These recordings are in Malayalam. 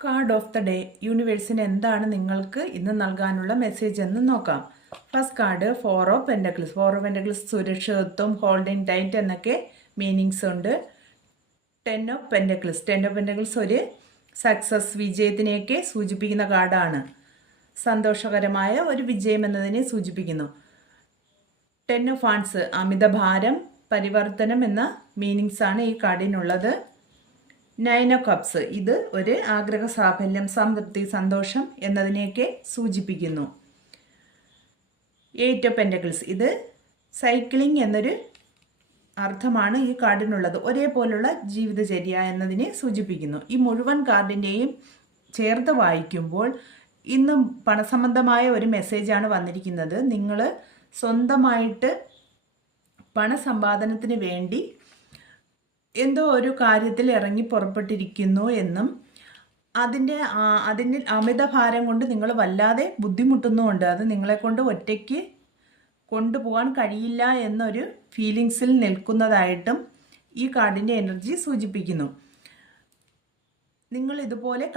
കാർഡ് ഓഫ് ദ ഡേ യൂണിവേഴ്സിന് എന്താണ് നിങ്ങൾക്ക് ഇന്ന് നൽകാനുള്ള മെസ്സേജ് എന്ന് നോക്കാം. First card four of pentacles സുരക്ഷിതത്വം, ഹോൾഡിംഗ് ടൈറ്റ് എന്നൊക്കെ മീനിങ്സ് ഉണ്ട്. ടെൻ ഓഫ് പെൻഡക്കിൾസ് ഒരു സക്സസ്, വിജയത്തിനെയൊക്കെ സൂചിപ്പിക്കുന്ന കാർഡാണ്. സന്തോഷകരമായ ഒരു വിജയം എന്നതിനെ സൂചിപ്പിക്കുന്നു. ടെൻ ഓഫ് വാൻഡ്സ് അമിതഭാരം, പരിവർത്തനം എന്ന മീനിങ്സ് ആണ് ഈ കാർഡിനുള്ളത്. നയൻ ഓഫ് കപ്സ് ഇത് ഒരു ആഗ്രഹ സാഫല്യം, സംതൃപ്തി, സന്തോഷം എന്നതിനെയൊക്കെ സൂചിപ്പിക്കുന്നു. എയ്റ്റ് ഓഫ് പെൻഡക്കിൾസ് ഇത് സൈക്ലിംഗ് എന്നൊരു അർത്ഥമാണ് ഈ കാർഡിനുള്ളത്. ഒരേപോലുള്ള ജീവിതചര്യ എന്നതിനെ സൂചിപ്പിക്കുന്നു. ഈ മുഴുവൻ കാർഡിൻ്റെയും ചേർത്ത് വായിക്കുമ്പോൾ ഇന്നും പണസംബന്ധമായ ഒരു മെസ്സേജാണ് വന്നിരിക്കുന്നത്. നിങ്ങൾ സ്വന്തമായിട്ട് പണസമ്പാദനത്തിന് വേണ്ടി എന്തോ ഒരു കാര്യത്തിൽ ഇറങ്ങി പുറപ്പെട്ടിരിക്കുന്നു എന്നും അതിന് അമിതഭാരം കൊണ്ട് നിങ്ങൾ വല്ലാതെ ബുദ്ധിമുട്ടുന്നുമുണ്ട്. അത് നിങ്ങളെക്കൊണ്ട് ഒറ്റയ്ക്ക് കൊണ്ടുപോകാൻ കഴിയില്ല എന്നൊരു ഫീലിങ്സിൽ നിൽക്കുന്നതായിട്ടും ഈ കാർഡിൻ്റെ എനർജി സൂചിപ്പിക്കുന്നു. നിങ്ങൾ ഇതുപോലെ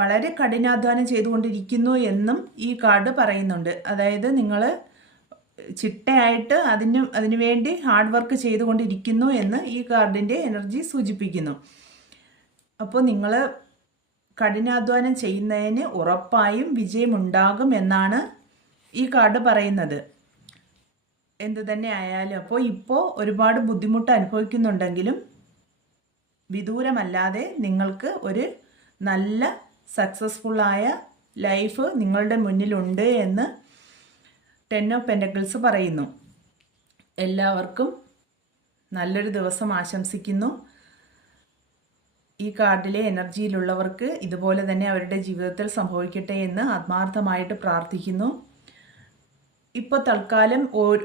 വളരെ കഠിനാധ്വാനം ചെയ്തുകൊണ്ടിരിക്കുന്നു എന്നും ഈ കാർഡ് പറയുന്നുണ്ട്. അതായത് നിങ്ങൾ ചിട്ടയായിട്ട് അതിനു വേണ്ടി ഹാർഡ് വർക്ക് ചെയ്തുകൊണ്ടിരിക്കുന്നു എന്ന് ഈ കാർഡിൻ്റെ എനർജി സൂചിപ്പിക്കുന്നു. അപ്പോൾ നിങ്ങൾ കഠിനാധ്വാനം ചെയ്യുന്നതിന് ഉറപ്പായും വിജയമുണ്ടാകും എന്നാണ് ഈ കാർഡ് പറയുന്നത്. എന്തു തന്നെ ആയാലും ഇപ്പോൾ ഒരുപാട് ബുദ്ധിമുട്ട് അനുഭവിക്കുന്നുണ്ടെങ്കിലും വിദൂരമല്ലാതെ നിങ്ങൾക്ക് ഒരു നല്ല സക്സസ്ഫുള്ളായ ലൈഫ് നിങ്ങളുടെ മുന്നിലുണ്ട് എന്ന് ടെൻ ഓഫ് പെൻഡക്കിൾസ് പറയുന്നു. എല്ലാവർക്കും നല്ലൊരു ദിവസം ആശംസിക്കുന്നു. ഈ കാർഡിലെ എനർജിയിലുള്ളവർക്ക് ഇതുപോലെ തന്നെ അവരുടെ ജീവിതത്തിൽ സംഭവിക്കട്ടെ എന്ന് ആത്മാർത്ഥമായിട്ട് പ്രാർത്ഥിക്കുന്നു. ഇപ്പോൾ തൽക്കാലം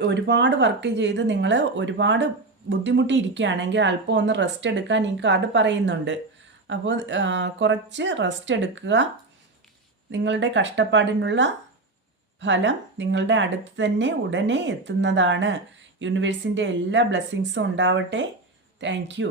ഒരുപാട് വർക്ക് ചെയ്ത് നിങ്ങൾ ഒരുപാട് ബുദ്ധിമുട്ടിയിരിക്കുകയാണെങ്കിൽ അല്പം ഒന്ന് റെസ്റ്റ് എടുക്കാൻ ഈ കാർഡ് പറയുന്നുണ്ട്. അപ്പോൾ കുറച്ച് റെസ്റ്റ് എടുക്കുക. നിങ്ങളുടെ കഷ്ടപ്പാടിനുള്ള ഫലം നിങ്ങളുടെ അടുത്ത് തന്നെ ഉടനെ എത്തുന്നതാണ്. യൂണിവേഴ്സിൻ്റെ എല്ലാ ബ്ലെസ്സിങ്സും ഉണ്ടാവട്ടെ. Thank you.